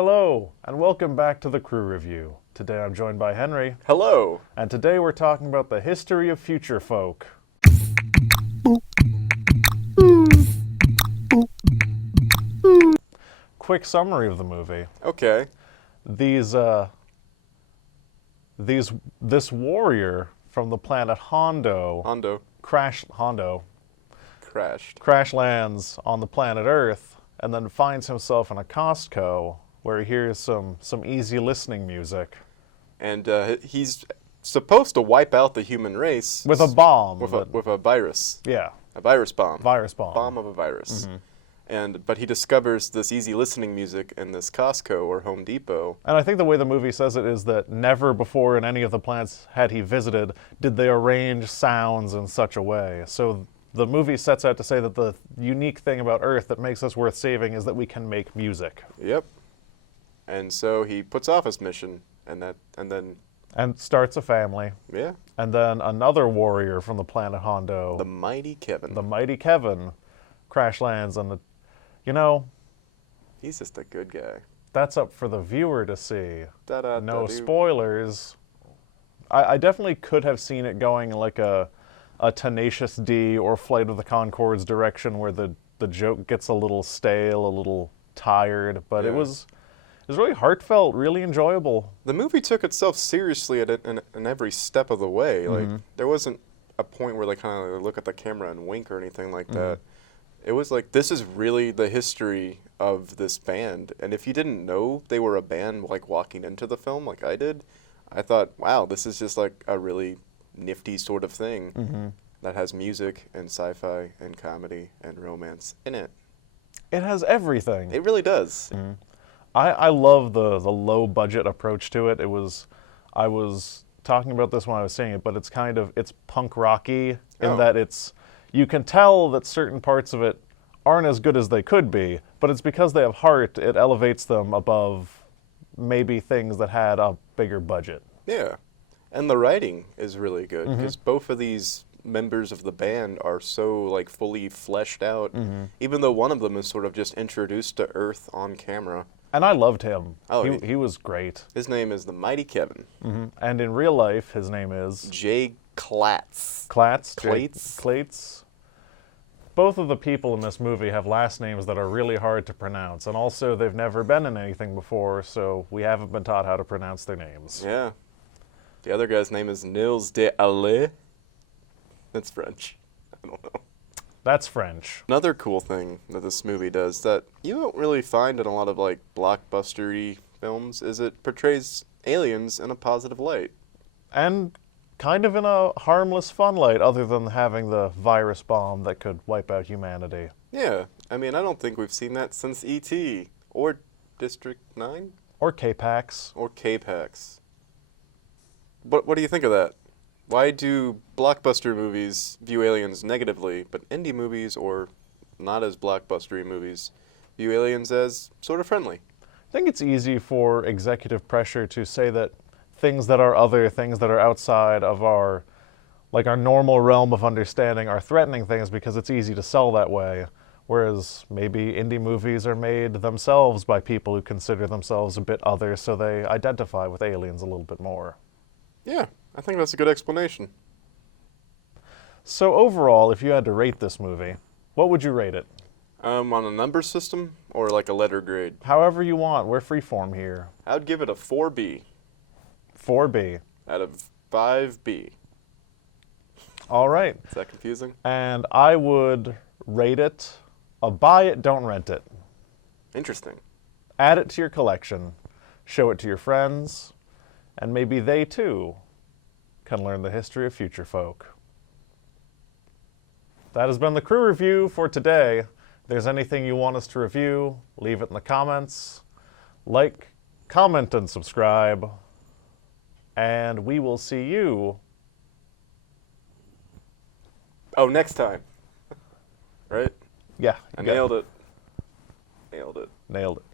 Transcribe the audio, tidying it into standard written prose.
Hello, and welcome back to the Crew Review. Today I'm joined by Henry. Hello. And today we're talking about the history of future folk. Quick summary of the movie. Okay. This warrior from the planet Hondo crash lands on the planet Earth and then finds himself in a Costco where he hears some easy listening music. And he's supposed to wipe out the human race With a bomb. with a virus. Yeah. A virus bomb. Virus bomb. Bomb of a virus. Mm-hmm. But he discovers this easy listening music in this Costco or Home Depot. And I think the way the movie says it is that never before in any of the planets had he visited did they arrange sounds in such a way. So the movie sets out to say that the unique thing about Earth that makes us worth saving is that we can make music. Yep. And so he puts off his mission and starts a family. Yeah. And then another warrior from the planet Hondo, the mighty Kevin, crash lands on the, he's just a good guy. That's up for the viewer to see. No Da-da-da-doo. spoilers. I definitely could have seen it going like a Tenacious D or Flight of the Conchords direction where the joke gets a little stale, a little tired, but Yeah. it was really heartfelt, really enjoyable. The movie took itself seriously in every step of the way. Mm-hmm. Like, there wasn't a point where they kind of look at the camera and wink or anything like Mm-hmm. that. It was like, this is really the history of this band. And if you didn't know they were a band, like, walking into the film like I did, I thought, wow, this is just like a really nifty sort of thing that has music and sci-fi and comedy and romance in it. It has everything. It really does. I love the low budget approach to it. I was talking about this when I was saying it, but it's punk rocky in that you can tell that certain parts of it aren't as good as they could be, but it's because they have heart, it elevates them above maybe things that had a bigger budget. Yeah. And the writing is really good because both of these members of the band are so like fully fleshed out, even though one of them is sort of just introduced to Earth on camera. And I loved him. Oh, he was great. His name is the Mighty Kevin. And in real life, his name is Jay Klatz. Klates. Both of the people in this movie have last names that are really hard to pronounce, and also they've never been in anything before, so we haven't been taught how to pronounce their names. Yeah. The other guy's name is Nils de Allais. That's French. I don't know. That's French. Another cool thing that this movie does that you don't really find in a lot of like blockbuster-y films is it portrays aliens in a positive light. And kind of in a harmless, fun light, other than having the virus bomb that could wipe out humanity. Yeah. I mean, I don't think we've seen that since E.T. or District 9? Or K-Pax. Or K-Pax. What do you think of that? Why do blockbuster movies view aliens negatively, but indie movies or not as blockbustery movies view aliens as sort of friendly? I think it's easy for executive pressure to say that things that are other, things that are outside of our normal realm of understanding are threatening things because it's easy to sell that way. Whereas maybe indie movies are made themselves by people who consider themselves a bit other, so they identify with aliens a little bit more. Yeah, I think that's a good explanation. So overall, if you had to rate this movie, what would you rate it? On a number system or like a letter grade? However you want. We're freeform here. I would give it a 4B 4B. out of 5B. All right. Is that confusing? And I would rate it a buy it, don't rent it. Interesting. Add it to your collection. Show it to your friends. And maybe they, too, can learn the history of future folk. That has been the Crew Review for today. If there's anything you want us to review, leave it in the comments. Like, comment, and subscribe. And we will see you... Oh, next time. Right? Yeah. I nailed it. Nailed it. Nailed it.